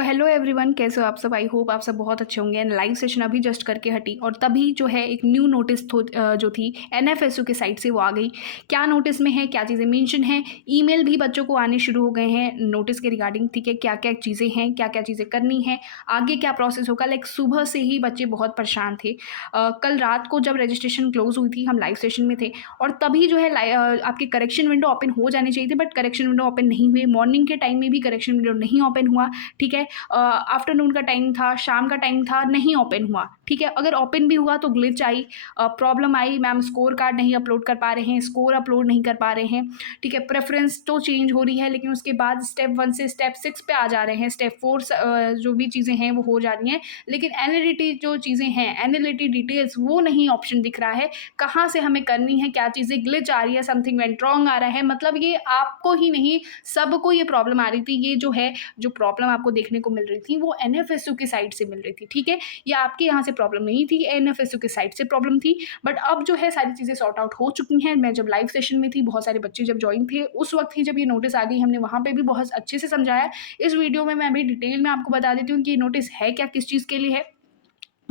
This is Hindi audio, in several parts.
हेलो एवरीवन, कैसे हो आप सब। आई होप आप सब बहुत अच्छे होंगे। एंड लाइव सेशन अभी जस्ट करके हटी और तभी जो है एक न्यू नोटिस जो थी एनएफएसयू के साइट से वो आ गई। क्या नोटिस में है, क्या चीज़ें मेंशन हैं, ईमेल भी बच्चों को आने शुरू हो गए हैं नोटिस के रिगार्डिंग। ठीक है, क्या क्या चीज़ें हैं, क्या क्या चीज़ें करनी है, आगे क्या प्रोसेस होगा। लाइक सुबह से ही बच्चे बहुत परेशान थे। कल रात को जब रजिस्ट्रेशन क्लोज हुई थी, हम लाइव सेशन में थे और तभी जो है आपके करेक्शन विंडो ओपन हो जाने चाहिए थे, बट करेक्शन विंडो ओपन नहीं हुए। मॉर्निंग के टाइम में भी करेक्शन विंडो नहीं ओपन हुआ। ठीक है, आफ्टरनून का टाइम था, शाम का टाइम था, नहीं ओपन हुआ। ठीक है, अगर ओपन भी हुआ तो ग्लिच आई, प्रॉब्लम आई, मैम स्कोर कार्ड नहीं अपलोड कर पा रहे हैं, स्कोर अपलोड नहीं कर पा रहे हैं। ठीक है, प्रेफरेंस तो चेंज हो रही है, लेकिन उसके बाद स्टेप 1 से स्टेप 6 पे आ जा रहे हैं। स्टेप 4 जो भी चीज़ें हैं वो हो जा रही हैं, लेकिन एनालिटी जो चीज़ें हैं, एनालिटी डिटेल्स वो नहीं ऑप्शन दिख रहा है। कहाँ से हमें करनी है, क्या चीज़ें ग्लिच आ रही है, समथिंग वेंट रॉन्ग आ रहा है। मतलब ये आपको ही नहीं, सबको ये प्रॉब्लम आ रही थी। ये जो है, जो प्रॉब्लम आपको देखने को मिल रही थी वो एनएफएसयू की साइड से मिल रही थी। ठीक है, ये आपके यहाँ से प्रॉब्लम नहीं थी, एनएफएसयू की साइड से प्रॉब्लम थी। बट अब जो है सारी चीज़ें सॉर्ट आउट हो चुकी हैं। मैं जब लाइव सेशन में थी, बहुत सारे बच्चे जब ज्वाइन थे, उस वक्त ही जब ये नोटिस आ गई, हमने वहाँ पे भी बहुत अच्छे से समझाया। इस वीडियो में मैं अभी डिटेल में आपको बता देती हूँ कि ये नोटिस है क्या, किस चीज़ के लिए है।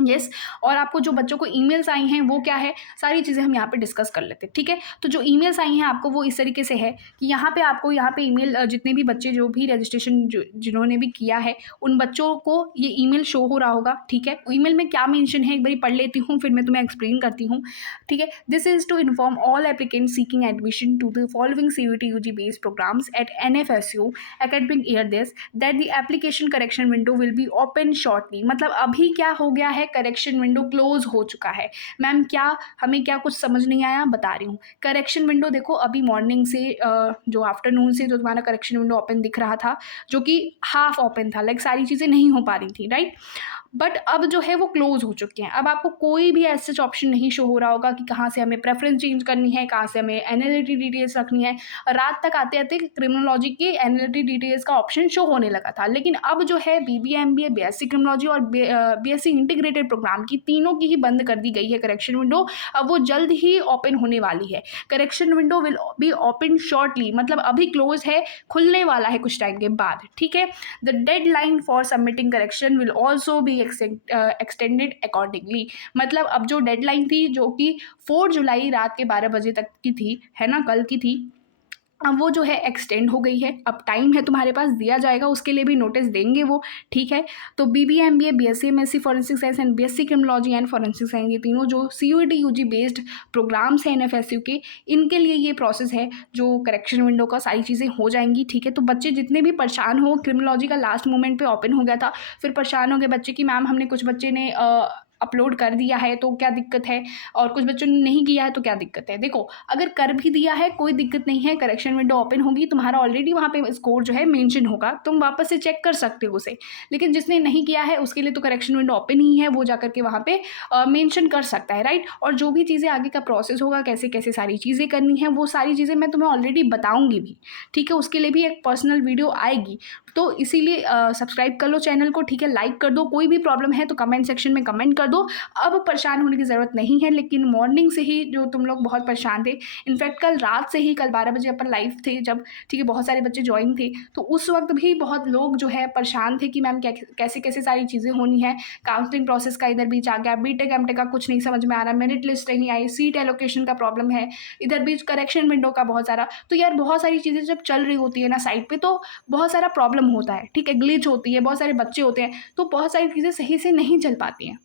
यस, और आपको जो बच्चों को ईमेल्स आई हैं वो क्या है, सारी चीज़ें हम यहाँ पे डिस्कस कर लेते हैं। ठीक है, तो जो ईमेल्स आई हैं आपको वो इस तरीके से है कि यहाँ पे आपको यहाँ पे ईमेल, जितने भी बच्चे जो भी रजिस्ट्रेशन जिन्होंने भी किया है उन बच्चों को ये ईमेल शो हो रहा होगा। ठीक है, ईमेल में क्या मेंशन है एक बार पढ़ लेती हूँ, फिर मैं तुम्हें एक्सप्लेन करती हूँ। ठीक है, this is to inform all applicant seeking admission to the following CUET UG based programs at NFSU academic year this that the application correction window will be open shortly. मतलब अभी क्या हो गया है, करेक्शन विंडो क्लोज हो चुका है। मैम क्या, हमें क्या कुछ समझ नहीं आया, बता रही हूँ। करेक्शन विंडो देखो, अभी मॉर्निंग से जो आफ्टरनून से जो तुम्हारा करेक्शन विंडो ओपन दिख रहा था, जो कि हाफ ओपन था, लाइक सारी चीज़ें नहीं हो पा रही थी, राइट। बट अब जो है वो क्लोज हो चुके हैं। अब आपको कोई भी ऐसा ऑप्शन नहीं शो हो रहा होगा कि कहाँ से हमें प्रेफरेंस चेंज करनी है, कहाँ से हमें एनालिटिक डिटेल्स रखनी है। रात तक आते आते क्रिमिनोलॉजी के एनालिटिक डिटेल्स का ऑप्शन शो होने लगा था, लेकिन अब जो है बीबीएमबीए, बीएससी क्रिमिनोलॉजी और बीएससी इंटीग्रेटेड प्रोग्राम की तीनों की ही बंद कर दी गई है करेक्शन विंडो। अब वो जल्द ही ओपन होने वाली है। Correction window will be open shortly, मतलब अभी क्लोज है, खुलने वाला है कुछ टाइम के बाद। ठीक है, the deadline for submitting correction will also be extended accordingly. मतलब अब जो डेडलाइन थी, जो कि 4 जुलाई रात के 12 बजे तक की थी, है ना, कल की थी, अब वो जो है एक्सटेंड हो गई है। अब टाइम है तुम्हारे पास, दिया जाएगा, उसके लिए भी नोटिस देंगे वो। ठीक है, तो BBA MBA, BSc MSc forensic science and BSc criminology and forensic science, ये तीनों जो सीयूईटी यूजी बेस्ड प्रोग्राम्स हैं एनएफएसयू के, इनके लिए ये प्रोसेस है जो करेक्शन विंडो का सारी चीज़ें हो जाएंगी। ठीक है, तो बच्चे जितने भी परेशान हो, क्रिमिनोलॉजी का लास्ट मोमेंट पे ओपन हो गया था, फिर परेशान हो गए बच्चे कि मैम हमने, कुछ बच्चे ने अपलोड कर दिया है तो क्या दिक्कत है, और कुछ बच्चों ने नहीं किया है तो क्या दिक्कत है। देखो, अगर कर भी दिया है कोई दिक्कत नहीं है, करेक्शन विंडो ओपन होगी, तुम्हारा ऑलरेडी वहाँ पे स्कोर जो है मेंशन होगा, तुम वापस से चेक कर सकते हो उसे। लेकिन जिसने नहीं किया है उसके लिए तो करेक्शन विंडो ओपन ही है, वो जाकर के वहाँ पे मेंशन कर सकता है, राइट। और जो भी चीज़ें आगे का प्रोसेस होगा, कैसे कैसे सारी चीज़ें करनी है, वो सारी चीज़ें मैं तुम्हें ऑलरेडी बताऊँगी भी। ठीक है, उसके लिए भी एक पर्सनल वीडियो आएगी, तो इसीलिए सब्सक्राइब कर लो चैनल को। ठीक है, लाइक कर दो, कोई भी प्रॉब्लम है तो कमेंट सेक्शन में कमेंट कर दो। अब परेशान होने की ज़रूरत नहीं है, लेकिन मॉर्निंग से ही जो तुम लोग बहुत परेशान थे, इनफैक्ट कल रात से ही, कल 12 बजे अपन लाइव थे जब, ठीक है, बहुत सारे बच्चे ज्वाइन थे, तो उस वक्त भी बहुत लोग जो है परेशान थे कि मैम कैसे कैसे सारी चीज़ें होनी है। काउंसलिंग प्रोसेस का इधर बीच आ गया, बीटेक एमटेक का कुछ नहीं समझ में आ रहा, मेरिट लिस्ट नहीं आई, सीट एलोकेशन का प्रॉब्लम है, इधर बीच करेक्शन विंडो का बहुत सारा। तो यार बहुत सारी चीज़ें जब चल रही होती है ना साइड पे, तो बहुत सारा प्रॉब्लम होता है। ठीक है, ग्लिच होती है, बहुत सारे बच्चे होते हैं, तो बहुत सारी चीज़ें सही से नहीं चल पाती हैं।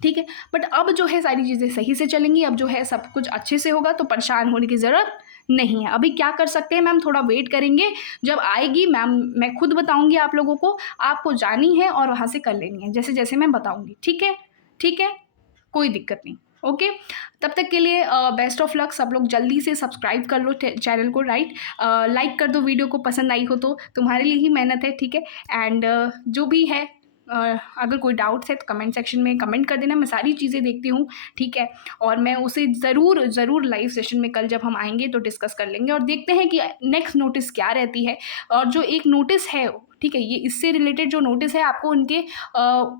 ठीक है, बट अब जो है सारी चीज़ें सही से चलेंगी, अब जो है सब कुछ अच्छे से होगा, तो परेशान होने की ज़रूरत नहीं है। अभी क्या कर सकते हैं मैम, थोड़ा वेट करेंगे, जब आएगी मैम मैं खुद बताऊंगी आप लोगों को, आपको जानी है और वहाँ से कर लेनी है जैसे जैसे मैं बताऊंगी। ठीक है, ठीक है, कोई दिक्कत नहीं। ओके, तब तक के लिए बेस्ट ऑफ लक। सब लोग जल्दी से सब्सक्राइब कर लो चैनल को, राइट, लाइक कर दो वीडियो को, पसंद आई हो तो तुम्हारे लिए ही मेहनत है। ठीक है, एंड जो भी है, अगर कोई डाउट्स है तो कमेंट सेक्शन में कमेंट कर देना, मैं सारी चीज़ें देखती हूँ। ठीक है, और मैं उसे ज़रूर ज़रूर लाइव सेशन में कल जब हम आएंगे तो डिस्कस कर लेंगे और देखते हैं कि नेक्स्ट नोटिस क्या रहती है। और जो एक नोटिस है, ठीक है, ये इससे रिलेटेड जो नोटिस है आपको उनके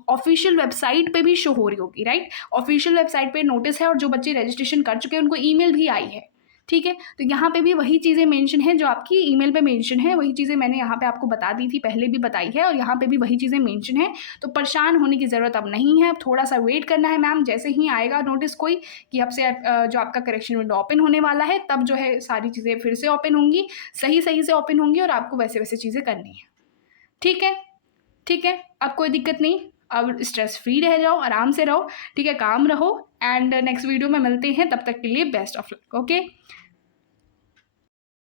ऑफिशियल वेबसाइट पे भी शो हो रही होगी, राइट। ऑफिशियल वेबसाइट पे नोटिस है, और जो बच्चे रजिस्ट्रेशन कर चुके हैं उनको ईमेल भी आई है। ठीक है। तो यहाँ पे भी वही चीज़ें मेंशन हैं जो आपकी ईमेल पे मेंशन है, वही चीज़ें मैंने यहाँ पे आपको बता दी थी, पहले भी बताई है, और यहाँ पे भी वही चीज़ें मेंशन है। तो परेशान होने की ज़रूरत अब नहीं है, अब थोड़ा-सा वेट करना है मैम, जैसे ही आएगा नोटिस कोई कि अब से जो आपका करेक्शन विंडो ओपन होने वाला है, तब जो है सारी चीज़ें फिर से ओपन होंगी, सही-सही से ओपन होंगी और आपको वैसे-वैसे चीज़ें करनी है। ठीक है? ठीक है? अब कोई दिक्कत नहीं, अब स्ट्रेस फ्री रह जाओ, आराम से रहो, ठीक है? काम रहो, एंड नेक्स्ट वीडियो में मिलते हैं, तब तक के लिए बेस्ट ऑफ लक, ओके?